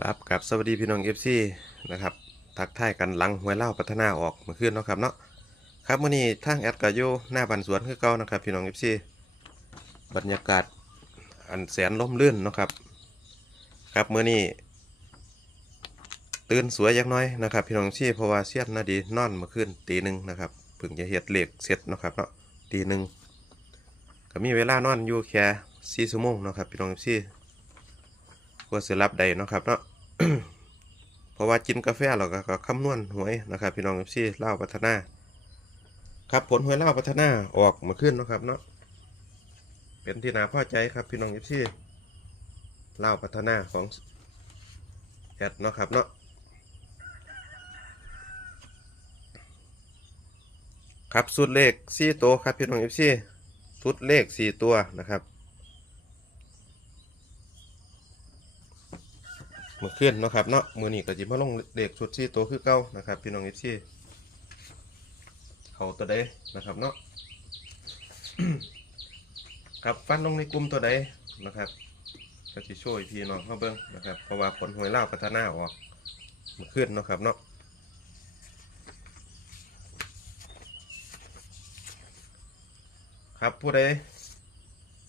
ครับกับสวัสดีพี่น้องเอฟซีนะครับทักทายกันหลังหวยเล่าพัฒนาออกเมื่อคืนเนาะครับเนาะครับมื่อนี้ทางแอดกาโยหน้าบันสวนคือเก่านะครับ พี่น้องเอฟซีบรรยากาศอันแสนล่มลื่นเนาะครับ ครับมื่อนี้ตื่นสวยอยังน้อยนะครับพี่น้องที่เพราะว่าเสียดนาดีนอนเมื่อคืนตีหนึ่งนะครับเพิ่งจะเฮ็ดเหล็กเสร็จเนาะครับเนาะตีหนึ่งก็มีเวลานอนอยู่แค่สี่ชั่วโมงเนาะครับพี่น้องเอฟซีกว่าสิรับได้เนาะครับเนาะ เพราะว่ากินกาแฟเราก็คำนวณหวยนะครับพี่น้องเอฟซีเล่าพัฒนา ครับผลหวยเล่าพัฒนาออกมาขึ้นนะครับเนาะเป็นที่น่าพอใจครับพี่น้องเอฟซีเล่าพัฒนาของแอดเนาะครับเนาะครับสุดเลขสี่ตัวครับพี่น้องเอฟซีสุดเลขสี่ตัวนะครับ มื่อคืนนะครับเนาะมือนี้ก็จิมาลงเด็กชุดซี่ตัวคือเก่านะครับ พี่น้องเอฟซีเขาตัวใดนะครับเนาะครับฟันลงในกลุ่มตัวใดนะครับก็จะช่วยพี่น้องเข้าเบิ้งนะครับเพราะว่าผลหวยเล่าพัฒนาออกมื่อคืนนะครับเนาะครับผู้ใด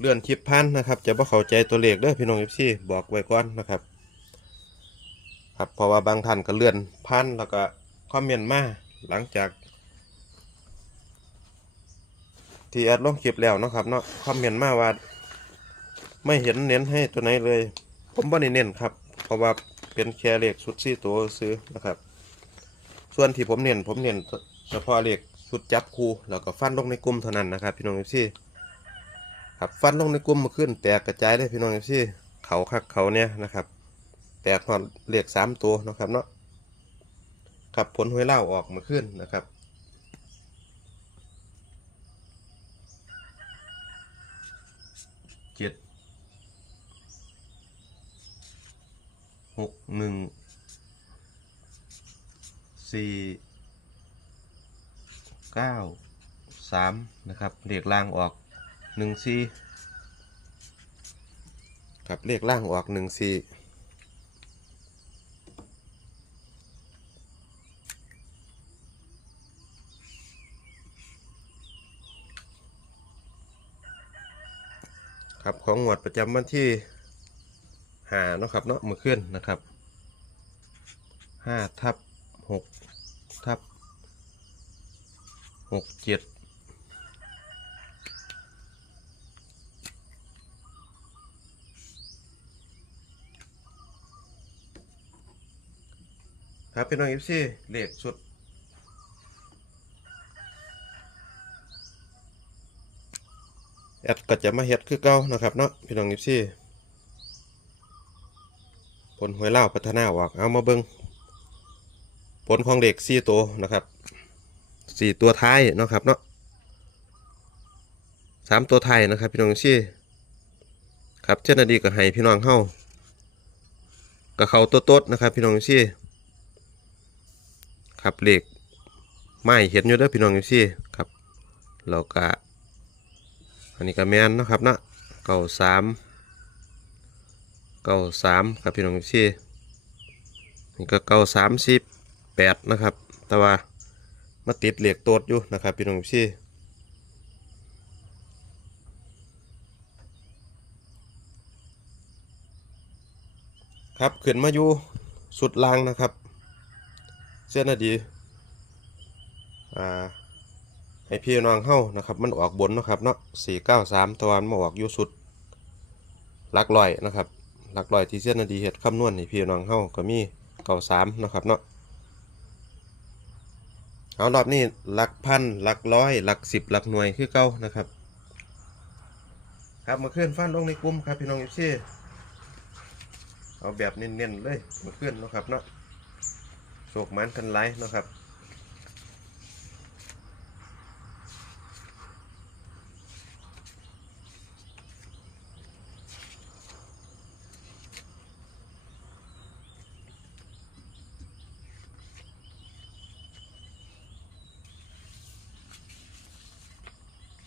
เลื่อนคลิปพันนะครับ จะบ่เข้าใจตัวเลขเด้อพี่น้องเอฟซีบอกไว้ก่อนนะครับ ครับเพราะว่าบางท่านก็เลื่อนพันแล้วก็คอมเมนต์มาหลังจาก ที่แอดลงคลิปแล้วนะครับเนาะคอมเมนต์มาว่าไม่เห็นเน้นให้ตัวไหนเลย ผมบ่ได้เน้นครับ เพราะว่าเป็นแค่เลขชุดซี่ตัวซื้อนะครับ ส่วนที่ผมเน้นผมเน้นเฉพาะเลขชุดจับคูแล้วก็ฟันลงในกลุ่มเท่านั้นนะครับ พี่น้องเอฟซีครับฟันลงในกลุ่มมาขึ้นแตกกระจายเลยพี่น้องเอฟซีเขาคักเขาเนี่ยนะครับ แตกหอดเลขสามตัวนะครับเนาะครับผลหวยเล่าออกมาขึ้นนะครับเจ็ดหกหนึ่งสี่เก้าสามนะครับเลขล่างออกหนึ่งสี่ครับเลขล่างออกหนึ่งสี่ ครับของงวดประจำวันที่ห้าเนาะครับเนาะมือขึ้นนะครับห้าทับหกทับหกเจ็ดครับเป็นน้องยิปซี่เลขสุด แอดก็จะมาเฮ็ดคือเก่านะครับเนาะพี่น้องยิปซี่ผลหวยเล่าพัฒนาออกเอามาเบิงผลของเด็กสี่ตัวนะครับสี่ตัวท้ายนะครับเนาะสามตัวท้ายนะครับ พี่น้องยิปซี่ครับเจ้าหน้าที่ก็ให้พี่น้องเฮากับเขาตัวโต๊ดนะครับ พี่น้องยิปซี่ครับเลขไม่เห็นอยู่เด้อพี่น้องยิปซี่ครับเราก็ อันนี้ก็แมนนะครับเนาะเก้าสามเก้าสามครับพี่น้องพี่นี่ก็เก้าสามสิบแปดนะครับ แต่ว่ามาติดเหล็กโตดอยู่นะครับพี่น้องพี่ครับขึ้นมาอยู่สุดล่างนะครับ เส้นนาดีอ่า ให้พี่น้องเฮ้านะครับ มันออกบนนะครับเนาะสี่เก้าสามตะวันมาออกอยู่สุดลักลอยนะครับลักลอยที่เส้นนาดีเห็ดคำนวณให้พี่น้องเฮ้าก็มีเก้าสามนะครับเนาะเอารอบนี้หลักพันหลักร้อยหลักสิบหลักหน่วยคือเก้านะครับ ครับมาเคลื่อนฟันลงในกลุ่มครับพี่น้องเอฟซีเอาแบบเน้นๆเลยมาเคลื่อนนะครับเนาะโชคมันกันไลเนะครับ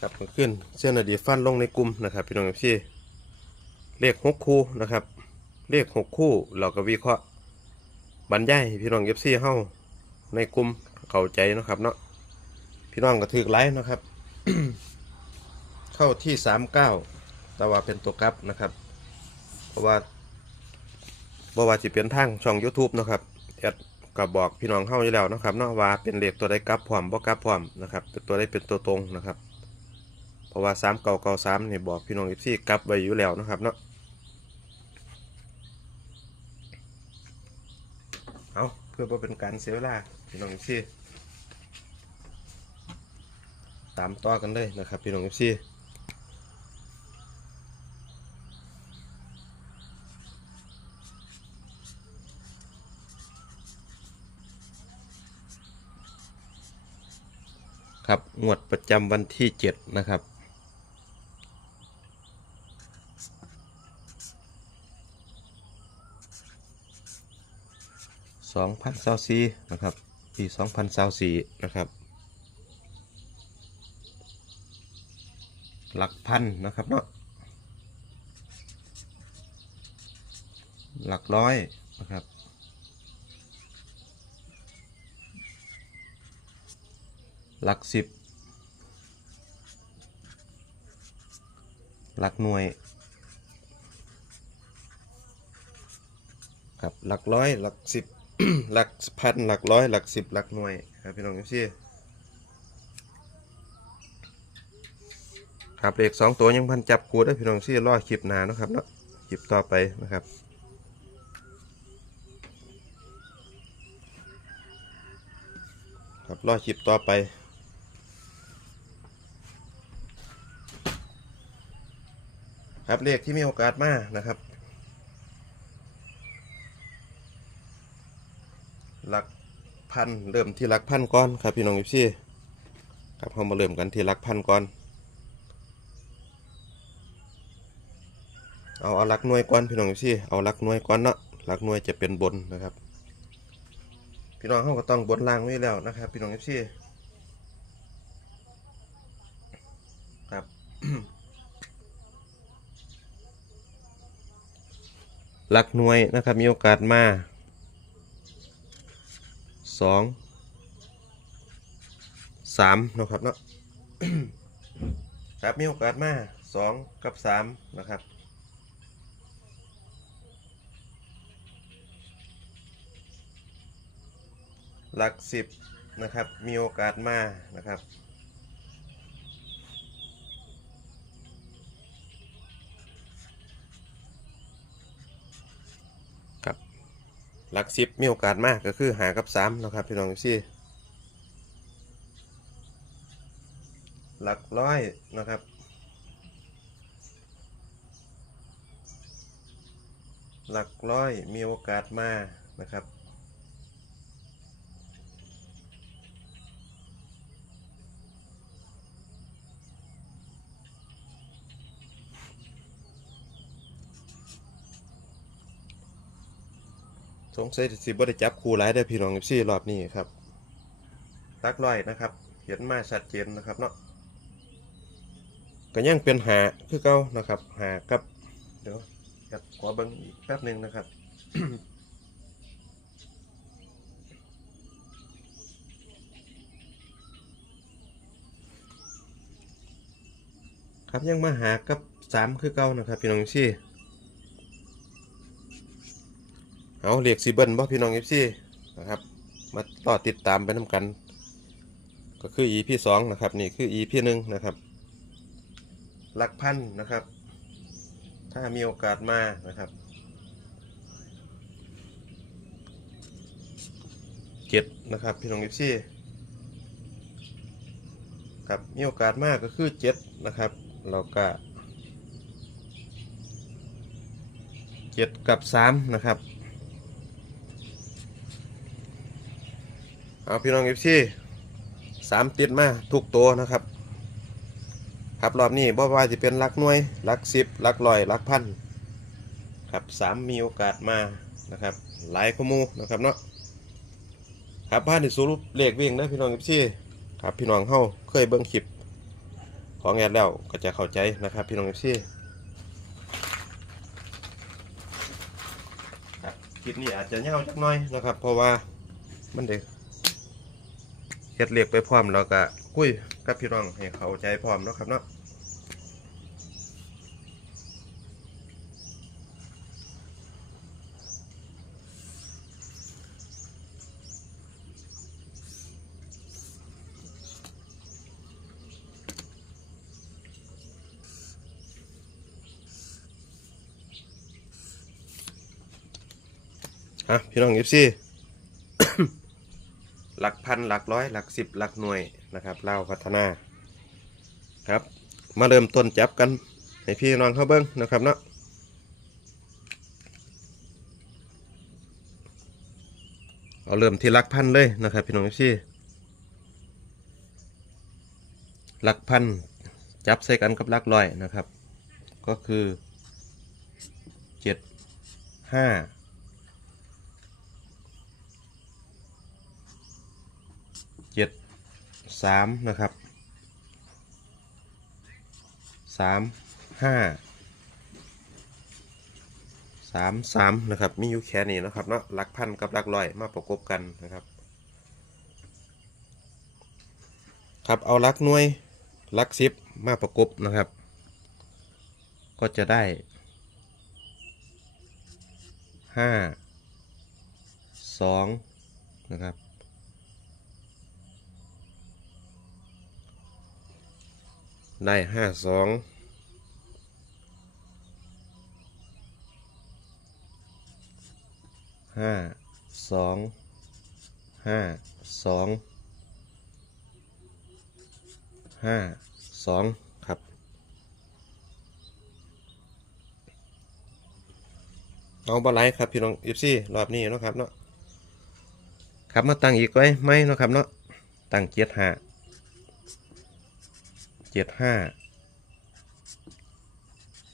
ครับขึ้นเส้นอดีฟันลงในกลุ่มนะครับพี่น้องพี่เลขหกคู่นะครับ เลขหกคู่เราก็วิเคราะห์บรรยายพี่น้องเอฟซีเฮาในกลุ่มเข้าใจนะครับเนาะพี่น้องก็ถือไลฟ์นะครับ เข้าที่สามเก้าแต่ว่าเป็นตัวกลับนะครับ เพราะว่าบ่ว่าสิเป็นทางช่อง YouTube นะครับแอดก็บอกพี่น้องเฮาอยู่แล้วนะครับเนาะว่าเป็นเลขตัวใดกลับพร้อมบ่กลับพร้อมนะครับเป็นตัวใดเป็นตัวตรงนะครับ เพราะว่าสามเก่าเก่าสามนี่บอกพี่น้อง FC กลับไว้อยู่แล้วนะครับเนาะเอาเพื่อบ่เป็นการเสียเวลาพี่น้องเอฟซีตามต่อกันเลยนะครับพี่น้องเอฟซีครับงวดประจำวันที่ 7 นะครับ 2024นะครับปี2024นะครับหลักพันนะครับเนาะหลักร้อยนะครับหลักสิบหลักหน่วยครับหลักร้อยหลักสิบ หลักพันหลักร้อยหลักสิบหลักหน่วยครับพี่น้องเอฟซีครับเลขสองตัวยังพันจับกูได้พี่น้องเอฟซีรอคลิปหนานะครับเนาะคลิปต่อไปนะครับครับรอคลิปต่อไปครับเลขที่มีโอกาสมากนะครับ หลักพันเริ่มที่หลักพันก่อนครับพี่น้องพี่ครับเรามาเริ่มกันที่หลักพันก่อน เอาเอาหลักหน่วยก่อนพี่น้องพี่เอาหลักหน่วยก่อนเนาะหลักหน่วยจะเป็นบนนะครับ พี่น้องเขาก็ต้องบนล่างไว้แล้วนะครับ พี่น้องพี่ครับหลักหน่วยนะครับมีโอกาสมา สองสามนะครับเนาะครับมีโอกาสมาสองกับสามนะครับหลักสิบนะครับมีโอกาสมานะครับ หลักสิบมีโอกาสมากก็คือหากับสามนะครับพี่น้องซี่หลักร้อยนะครับหลักร้อยมีโอกาสมานะครับ สงสัยสิบ่ได้จับคู่หลายได้พี่น้องซี่รอบนี้ครับตักร้อยนะครับ เห็นมาชัดเจนนะครับเนาะก็ยังเป็นหาคือเก่านะครับหากับ เดี๋ยวครับขอเบิ่งอีกแป๊บหนึ่งนะครับครับยังมาหากับสามคือเก่านะครับพี่น้องซี่ เอาเรียกซีเบิลบ่พี่น้องเอฟซีนะครับมาต่อติดตามไปน้ำกัน ก็คือ EP สองนะครับ นี่คือ EP หนึ่งนะครับหลักพันนะครับ ถ้ามีโอกาสมานะครับเจ็ดนะครับ พี่น้องเอฟซีครับมีโอกาสมากก็คือเจ็ดนะครับเราก็เจ็ดกับสามนะครับ เอาพี่น้องเอฟซีสามติดมาทุกตัวนะครับ ครับรอบนี้บ่ว่าจะเป็นลักหน่วยลักสิบลักร้อยลักพันครับสามมีโอกาสมานะครับ หลายข้อมูนะครับเนาะครับบ้านที่สรุปเลขวิ่งนะพี่น้องเอฟซีครับพี่น้องเฮาเคยเบิ่งคลิปของแอดแล้วก็จะเข้าใจนะครับ พี่น้องเอฟซีครับคลิปนี้อาจจะยาวจักหน่อยนะครับ เพราะว่ามันเด็ก เฮ็ดเรียกไปพร้อมแล้วก็คุยกับพี่น้องให้เขาใจพร้อมเนาะครับเนาะอะพี่น้องเอฟซี หลักพันหลักร้อยหลักสิบหลักหน่วยนะครับเล่าพัฒนาครับ มาเริ่มต้นจับกันให้พี่น้องเข้าเบิ้งนะครับเนาะเอาเริ่มที่หลักพันเลยนะครับพี่น้องเอฟซีหลักพันจับใส่กันกับหลักร้อยนะครับ ก็คือเจ็ดห้า เจ็ด สามนะครับสามห้าสามสามนะครับ มีอยู่แค่นี้นะครับเนาะหลักพันกับหลักร้อยมาประกบกันนะครับ ครับเอาหลักหน่วยหลักสิบมาประกบนะครับ ก็จะได้ห้าสองนะครับ ได้ห้าสองห้าสองห้าสองห้าสองครับเอาบอลไลท์ครับพี่น้องอีฟซี่รอบนี้นะครับเนาะครับมาตั้งอีกไว้ไหมเนาะครับเนาะตั้งเจ็ดห้า เจ็ดห้า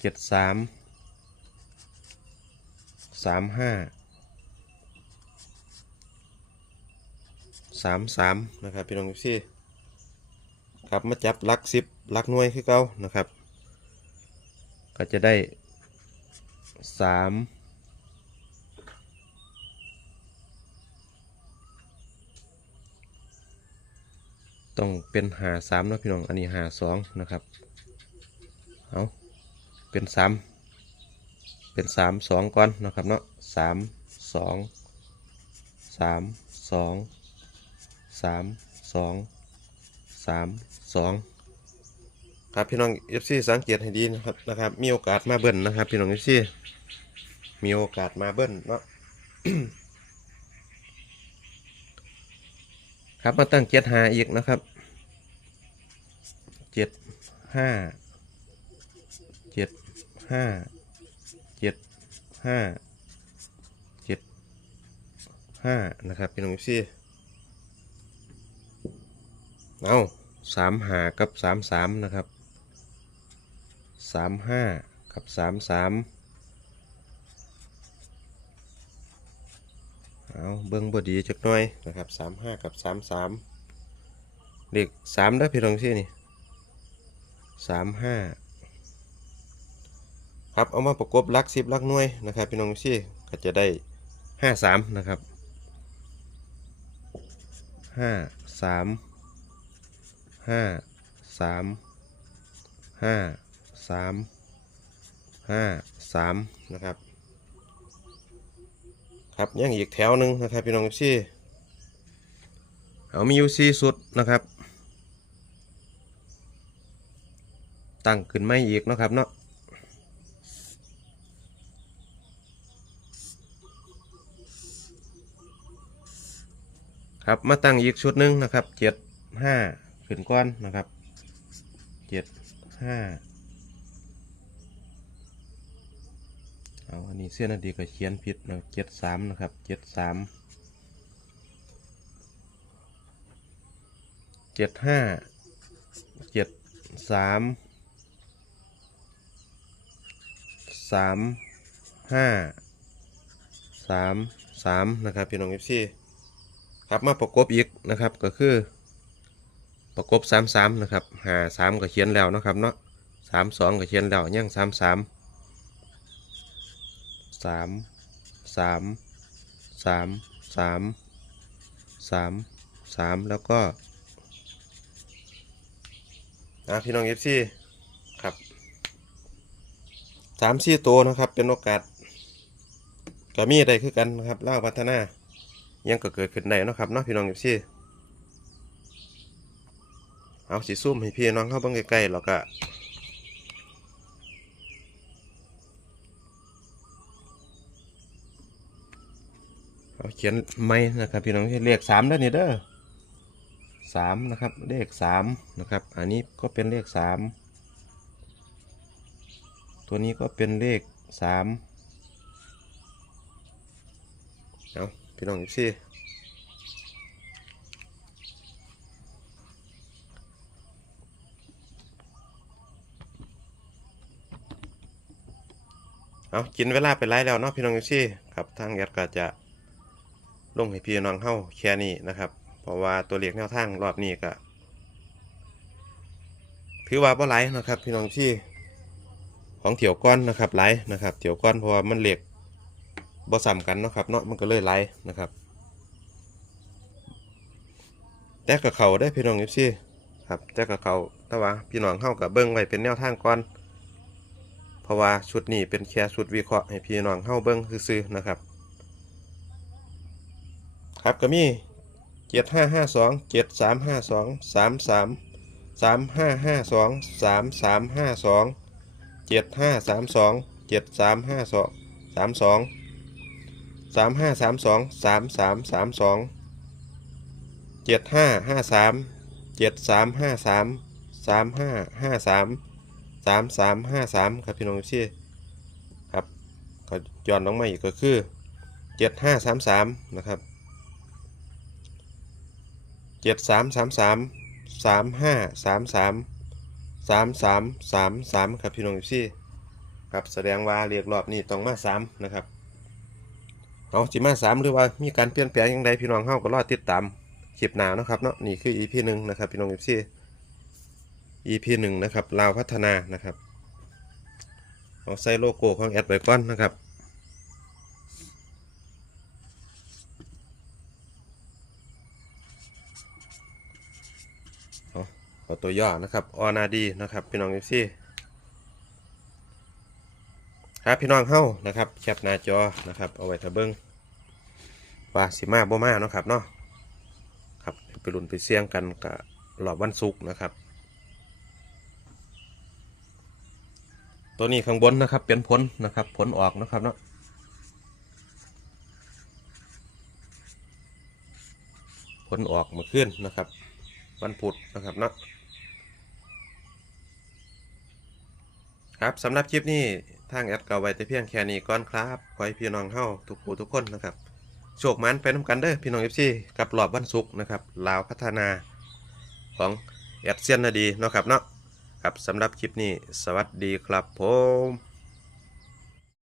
เจ็ดสามสามห้าสามสามนะครับพี่น้องพี่ครับมาจับลักสิบลักหน่วยคือเก่านะครับ ก็จะได้สาม ต้องเป็นหาสามนะพี่น้อง อันนี้หาสองนะครับ เอาเป็นสามเป็นสามสองก่อนนะครับเนาะสามสองสามสองสามสองสามสองครับพี่น้องเอฟซีสังเกตให้ดีนะครับนะครับ มีโอกาสมาเบิ้ลนะครับ พี่น้องเอฟซีมีโอกาสมาเบิ้ลเนาะ ครับมาตั้งเจ็ดหาอีกนะครับเจ็ดห้าเจ็ดห้าเจ็ดห้าเจ็ดห้านะครับพี่น้องพี่เอาสามหากับสามสามนะครับสามห้ากับสามสาม เอาเบิ้งบดีจักหน่อยนะครับสามห้ากับสามสามเด็กสามได้พี่น้องพี่นี่สามห้าครับเอามาประกบลักสิบลักหน่วยนะครับพี่น้องพี่ก็จะได้ห้าสามนะครับห้าสามห้าสามห้าสามห้าสามนะครับ ครับยังอีกแถวหนึ่งนะครับพี่น้องพี่เอามีอยู่สี่สุดนะครับ ตั้งขึ้นไม่อีกนะครับเนาะครับมาตั้งอีกชุดหนึ่งนะครับเจ็ดห้าขึ้นก้อนนะครับเจ็ดห้า เอาอันนี้เส้นอดีก็เขียนผิดนะเจ็ดสามนะครับเจ็ดสามเจ็ดห้าเจ็ดสามสามห้าสามสามนะครับพี่น้องเอฟซีครับมาประกบอีกนะครับก็คือ ประกบสามสามนะครับหาสามก็เขียนแล้วนะครับเนาะสามสองก็เขียนแล้วยังสามสาม สามสามสามสามสามสามแล้วก็อะพี่น้องเอฟซีครับสามสี่ตัวนะครับ เป็นโอกาสก็มีได้คือกันนะครับล่าพัฒนายังก็เกิดขึ้นได้นะครับเนาะพี่น้องเอฟซีเอาสีซุ่มให้พี่น้องเข้าบิ่งใกล้ๆแล้วก็ เอาเขียนไม่นะครับพี่น้องเลขสามแล้วนี่เด้อสามนะครับเลขสามนะครับ อันนี้ก็เป็นเลขสามตัวนี้ก็เป็นเลขสามเอาพี่น้องอีกสิเอากินเวลาไปไล่แล้วเนาะพี่น้องอีกสิครับทางแอดก็จะ ลงให้พี่น้องเฮาแค่นี้นะครับ เพราะว่าตัวเลขแนวทางรอบนี้ก็ถือว่าบ่หลนะครับ พี่น้องที่ของเถี่ยวก้อนนะครับหลนะครับเถี่ยวก้อนเพราะว่ามันเหล็กบ่ซ้ำกันนะครับเนาะมันก็เลยหลนะครับแต่กับเขาได้พี่น้องเอฟซีครับแต่กับเขาแต่ว่าพี่น้องเฮากับเบิ้งไว้เป็นแนวทางก่อน เพราะว่าชุดนี้เป็นแค่ชุดวิเคราะห์ให้พี่น้องเฮาเบิ้งซื่อๆนะครับ ครับก็มีเจ็ดห้าห้าสองเจ็ดสามห้าสองสามสามสามห้าห้าสองสามสามห้าสองเจ็ดห้าสามสองเจ็ดสามห้าสองสามสองสามห้าสามสองสามสามสามสองเจ็ดห้าห้าสามเจ็ดสามห้าสามสามห้าห้าสามสามสามห้าสามครับพี่น้องชี่ครับก็ย้อนลงมาอีกก็คือเจ็ดห้าสามสามนะครับ เจ็ดสามสามสามสามห้าสามสามสามสามสามสามครับพี่น้องพี่ครับแสดงว่าเรียกรอบนี้ต้องมาสามนะครับเอาจิมาสามหรือว่ามีการเปลี่ยนแปลงยังไงพี่น้องเฮาก็รอดติดตามคลิปหนาเนะครับเนาะนี่คือ EP หนึ่งนะครับพี่น้องพี่ EP หนึ่งนะครับลาวพัฒนานะครับเอาใส่โลโก้ของแอดไว้ก่อนนะครับ เอาตัวย่อนะครับออนาดีนะครับพี่น้องเอฟซีครับพี่น้องเฮ้านะครับแคปหน้าจอนะครับเอาไว้ทะเบิ้งว่าสิมาบ่มาเนาะครับเนาะครับไปรุ่นไปเสี่ยงกันกับหลอบวันศุกร์นะครับ ตัวนี้ข้างบนนะครับเป็นผลนะครับ ผลออกนะครับเนาะผลออกมาขึ้นนะครับ วันพุธนะครับเนาะ ครับสำหรับคลิปนี้ทางแอดเก่าไว้แต่เพียงแค่นี้ก่อนครับ ขอให้พี่น้องเข้าทุกผู้ทุกคนนะครับ โชคมันไปน้ำกันเด้อพี่น้องเอฟซีกับหลอบวันศุกร์นะครับลาวพัฒนาของแอดเซียนนาดีเนาะครับเนาะครับสำหรับคลิปนี้ สวัสดีครับผม